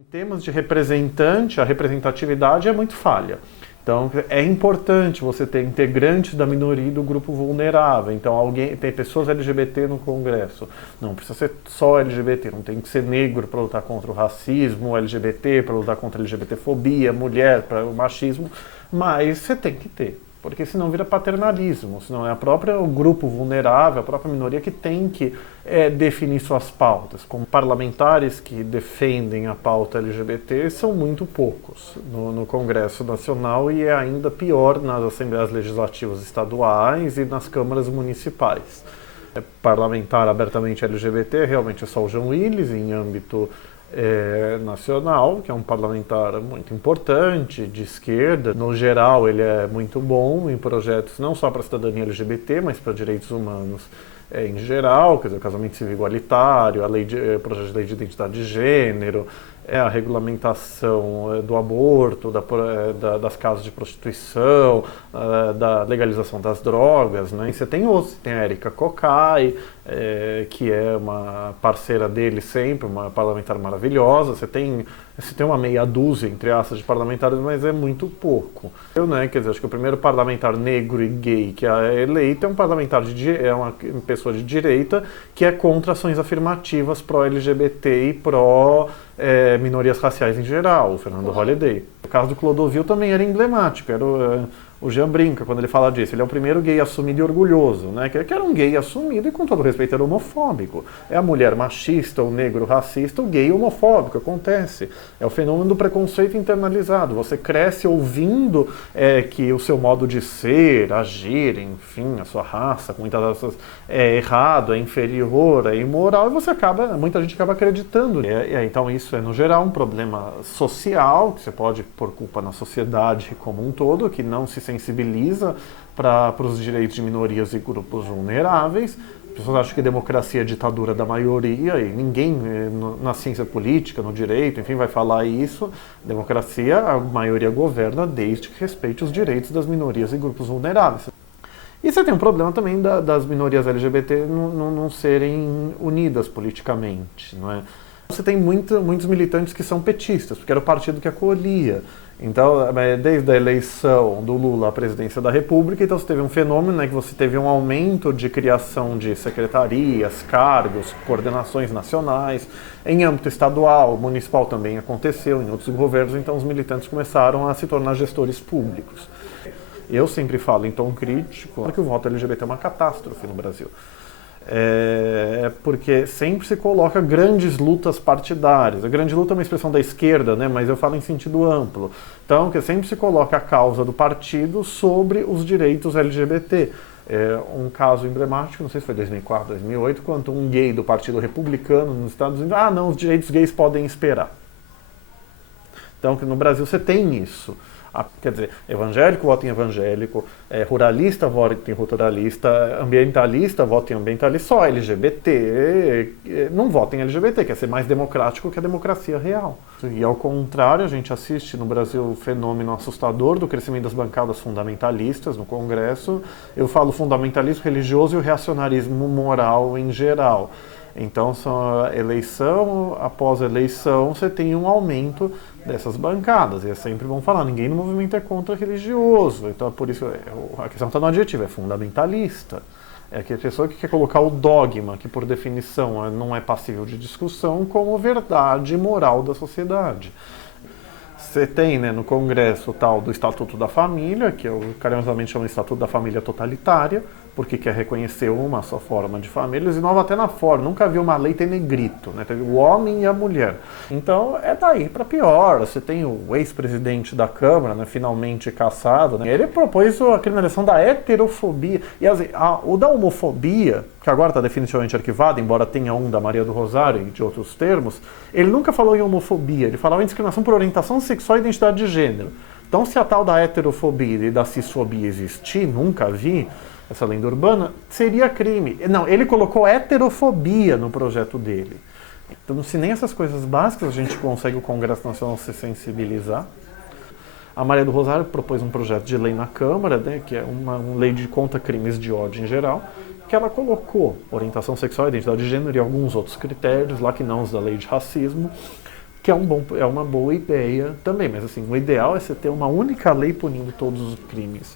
Em termos de representante, a representatividade é muito falha. Então, é importante você ter integrantes da minoria e do grupo vulnerável. Então, tem pessoas LGBT no Congresso. Não precisa ser só LGBT, não tem que ser negro para lutar contra o racismo, LGBT para lutar contra a LGBTfobia, mulher para o machismo, mas você tem que ter. Porque senão vira paternalismo, senão é o grupo vulnerável, a própria minoria que tem que definir suas pautas. Como parlamentares que defendem a pauta LGBT são muito poucos no Congresso Nacional e é ainda pior nas Assembleias Legislativas Estaduais e nas câmaras municipais. Parlamentar abertamente LGBT realmente é só o João Willis, em âmbito nacional, que é um parlamentar muito importante, de esquerda. No geral, ele é muito bom em projetos não só para a cidadania LGBT, mas para direitos humanos em geral, quer dizer, o casamento civil igualitário, projeto de lei de identidade de gênero, a regulamentação do aborto, das casas de prostituição, da legalização das drogas, né? E você tem outros, tem a Erika Cocai, que é uma parceira dele sempre, uma parlamentar maravilhosa. Você tem uma meia dúzia, entre aspas, de parlamentares, mas é muito pouco. Quer dizer, acho que o primeiro parlamentar negro e gay que é eleito é um parlamentar é uma pessoa de direita que é contra ações afirmativas pró-LGBT e minorias raciais em geral, o Fernando Holliday. O caso do Clodovil também era emblemático, era o Jean brinca quando ele fala disso. Ele é o primeiro gay assumido e orgulhoso, né? Que era um gay assumido e, com todo respeito, era homofóbico. É a mulher machista, o negro racista, o gay homofóbico, acontece. É o fenômeno do preconceito internalizado. Você cresce ouvindo que o seu modo de ser, agir, enfim, a sua raça, com muitas raças, é errado, é inferior, é imoral, e muita gente acaba acreditando. Então isso é, no geral, um problema social, que você pode pôr culpa na sociedade como um todo, que não se sensibiliza para os direitos de minorias e grupos vulneráveis. As pessoas acham que democracia é ditadura da maioria e ninguém na ciência política, no direito, enfim, vai falar isso. Democracia, a maioria governa desde que respeite os direitos das minorias e grupos vulneráveis. E você tem um problema também das minorias LGBT não serem unidas politicamente, não é? Você tem muitos militantes que são petistas, porque era o partido que acolhia. Então, desde a eleição do Lula à presidência da República, então você teve um fenômeno, né, que você teve um aumento de criação de secretarias, cargos, coordenações nacionais, em âmbito estadual, municipal também aconteceu, em outros governos, então os militantes começaram a se tornar gestores públicos. Eu sempre falo em tom crítico que o voto LGBT é uma catástrofe no Brasil. Porque sempre se coloca grandes lutas partidárias. A grande luta é uma expressão da esquerda, né, mas eu falo em sentido amplo. Então, que sempre se coloca a causa do partido sobre os direitos LGBT. Um caso emblemático, não sei se foi 2004, 2008, quando um gay do Partido Republicano nos Estados Unidos, não, os direitos gays podem esperar. Então, que no Brasil você tem isso. Quer dizer, evangélico vota em evangélico, ruralista vota em ruralista, ambientalista vota em ambientalista, só LGBT não vota em LGBT, quer ser mais democrático que a democracia real. E ao contrário, a gente assiste no Brasil o fenômeno assustador do crescimento das bancadas fundamentalistas no Congresso. Eu falo fundamentalismo religioso e o reacionarismo moral em geral. Então, eleição após eleição, você tem um aumento dessas bancadas. E é sempre bom falar, ninguém no movimento é contra religioso. Então, por isso, a questão está no adjetivo, é fundamentalista. É aquela pessoa que quer colocar o dogma, que por definição não é passível de discussão, como verdade moral da sociedade. Você tem, né, no Congresso o tal do Estatuto da Família, que carinhosamente chama de Estatuto da Família Totalitária, porque quer reconhecer uma só forma de família. Eles inovam até na forma, nunca vi uma lei ter negrito, né? Teve o homem e a mulher. Então é daí para pior. Você tem o ex-presidente da Câmara, né, finalmente cassado, né? Ele propôs a criminalização da heterofobia. E assim, o da homofobia, que agora está definitivamente arquivado, embora tenha um da Maria do Rosário e de outros termos, ele nunca falou em homofobia, ele falava em discriminação por orientação sexual e identidade de gênero. Então, se a tal da heterofobia e da cisfobia existir, nunca vi essa lenda urbana, seria crime. Não, ele colocou heterofobia no projeto dele. Então, se nem essas coisas básicas a gente consegue o Congresso Nacional se sensibilizar. A Maria do Rosário propôs um projeto de lei na Câmara, né, que é uma lei de contra crimes de ódio em geral, que ela colocou orientação sexual, identidade de gênero e alguns outros critérios, lá que não os da lei de racismo, que é uma boa ideia também, mas assim, o ideal é você ter uma única lei punindo todos os crimes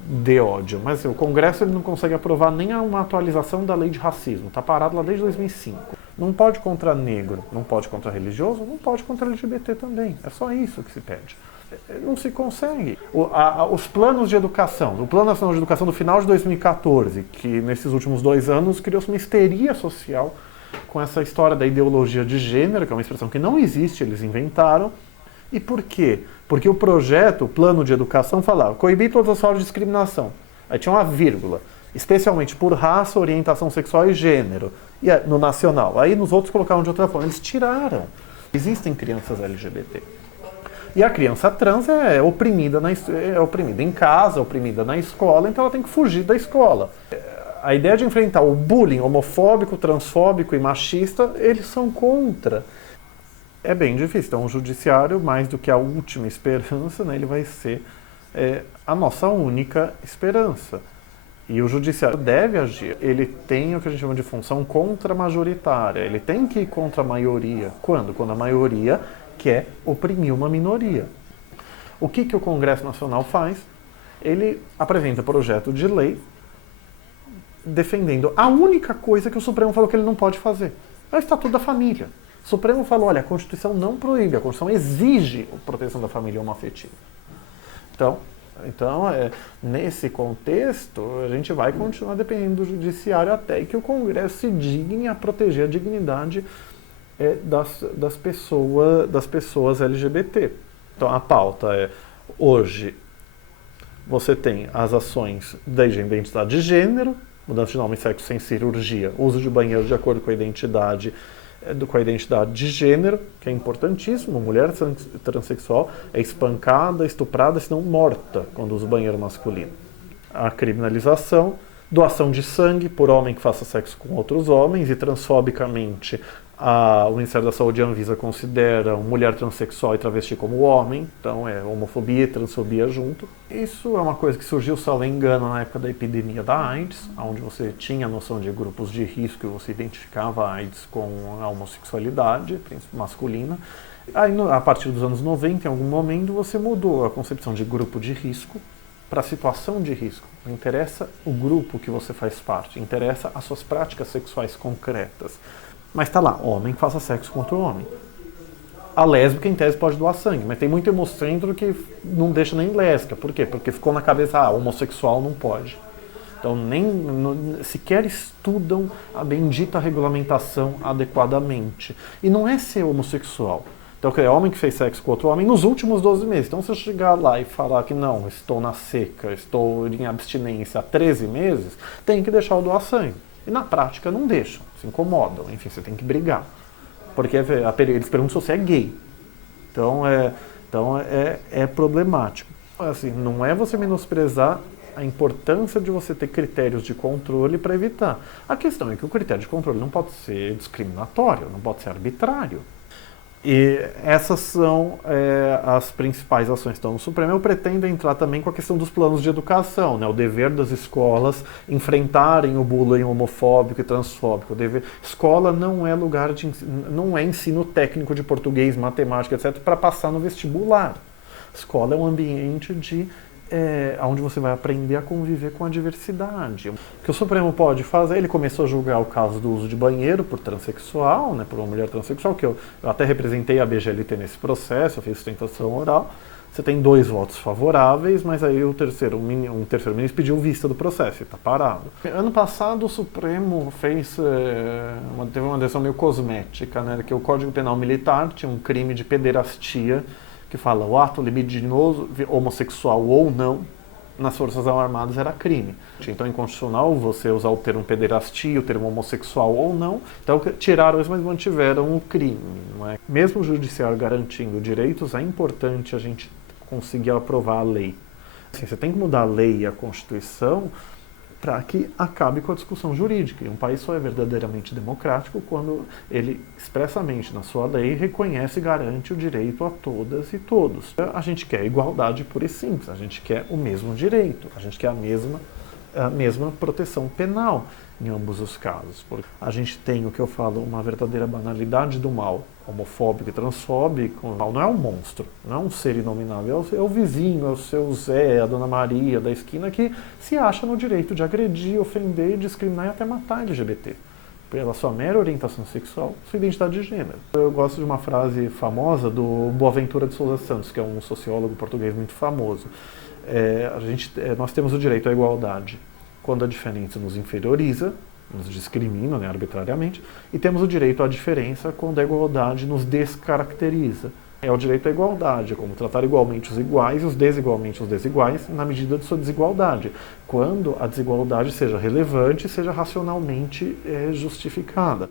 de ódio. Mas assim, o Congresso ele não consegue aprovar nem uma atualização da lei de racismo, está parado lá desde 2005. Não pode contra negro, não pode contra religioso, não pode contra LGBT também. É só isso que se pede. Não se consegue. Os planos de educação, o Plano Nacional de Educação do final de 2014, que nesses últimos 2 anos criou-se uma histeria social com essa história da ideologia de gênero, que é uma expressão que não existe, eles inventaram. E por quê? Porque o projeto, o plano de educação, falava coibir todas as formas de discriminação. Aí tinha uma vírgula, especialmente por raça, orientação sexual e gênero, e no nacional. Aí nos outros colocaram de outra forma. Eles tiraram. Existem crianças LGBT. E a criança trans é oprimida em casa, oprimida na escola, então ela tem que fugir da escola. A ideia de enfrentar o bullying homofóbico, transfóbico e machista, eles são contra. É bem difícil. Então o judiciário, mais do que a última esperança, né, ele vai ser a nossa única esperança. E o judiciário deve agir. Ele tem o que a gente chama de função contra-majoritária. Ele tem que ir contra a maioria. Quando? Quando a maioria quer oprimir uma minoria. O que o Congresso Nacional faz? Ele apresenta projeto de lei defendendo a única coisa que o Supremo falou que ele não pode fazer. É o Estatuto da Família. O Supremo falou, olha, a Constituição não proíbe, a Constituição exige a proteção da família homoafetiva. Então, nesse contexto, a gente vai continuar dependendo do judiciário até que o Congresso se digne a proteger a dignidade das pessoas LGBT. Então a pauta hoje você tem as ações da identidade de gênero, mudança de nome, sexo sem cirurgia, uso de banheiro de acordo com a identidade de gênero, que é importantíssimo. Mulher transexual é espancada, estuprada, se não morta, quando usa o banheiro masculino. A criminalização, doação de sangue por homem que faça sexo com outros homens, e transfobicamente o Ministério da Saúde e a Anvisa consideram mulher transexual e travesti como homem, então é homofobia e transfobia junto. Isso é uma coisa que surgiu, salvo engano, na época da epidemia da AIDS, onde você tinha a noção de grupos de risco e você identificava a AIDS com a homossexualidade masculina. Aí, a partir dos anos 90, em algum momento, você mudou a concepção de grupo de risco para a situação de risco. Não interessa o grupo que você faz parte, interessa as suas práticas sexuais concretas. Mas tá lá, homem que faça sexo com outro homem. A lésbica, em tese, pode doar sangue, mas tem muito hemocentro que não deixa nem lésbica. Por quê? Porque ficou na cabeça, homossexual não pode. Então, sequer estudam a bendita regulamentação adequadamente. E não é ser homossexual. Então, é homem que fez sexo com outro homem nos últimos 12 meses. Então, se eu chegar lá e falar que não, estou na seca, estou em abstinência há 13 meses, tem que deixar o doar sangue. E na prática não deixam, se incomodam, enfim, você tem que brigar. Porque eles perguntam se você é gay. Então é problemático. Assim, não é você menosprezar a importância de você ter critérios de controle para evitar. A questão é que o critério de controle não pode ser discriminatório, não pode ser arbitrário. E essas são as principais ações. Então, no Supremo eu pretendo entrar também com a questão dos planos de educação, né? O dever das escolas enfrentarem o bullying homofóbico e transfóbico. Escola não é lugar de não é ensino técnico de português, matemática, etc., para passar no vestibular. Escola é um ambiente onde você vai aprender a conviver com a diversidade. O que o Supremo pode fazer, ele começou a julgar o caso do uso de banheiro por transexual, né, por uma mulher transexual, que eu até representei a BGLT nesse processo, eu fiz sustentação oral. Você tem 2 votos favoráveis, mas aí um terceiro ministro pediu vista do processo e está parado. Ano passado o Supremo teve uma decisão meio cosmética, né, que o Código Penal Militar tinha um crime de pederastia, que fala o ato libidinoso, homossexual ou não, nas Forças Armadas era crime. Então é inconstitucional você usar o termo pederastia, o termo homossexual ou não. Então tiraram isso, mas mantiveram o crime. Não é? Mesmo o judiciário garantindo direitos, é importante a gente conseguir aprovar a lei. Assim, você tem que mudar a lei e a Constituição para que acabe com a discussão jurídica. E um país só é verdadeiramente democrático quando ele, expressamente na sua lei, reconhece e garante o direito a todas e todos. A gente quer igualdade pura e simples, a gente quer o mesmo direito, a gente quer a mesma proteção penal. em ambos os casos. Porque a gente tem o que eu falo, uma verdadeira banalidade do mal, homofóbico e transfóbico. O mal não é um monstro, não é um ser inominável, é o vizinho, é o seu Zé, a Dona Maria da esquina que se acha no direito de agredir, ofender, discriminar e até matar LGBT. Pela sua mera orientação sexual, sua identidade de gênero. Eu gosto de uma frase famosa do Boaventura de Souza Santos, que é um sociólogo português muito famoso. Nós temos o direito à igualdade quando a diferença nos inferioriza, nos discrimina, né, arbitrariamente, e temos o direito à diferença quando a igualdade nos descaracteriza. É o direito à igualdade, é como tratar igualmente os iguais e os desigualmente os desiguais na medida de sua desigualdade, quando a desigualdade seja relevante e seja racionalmente justificada.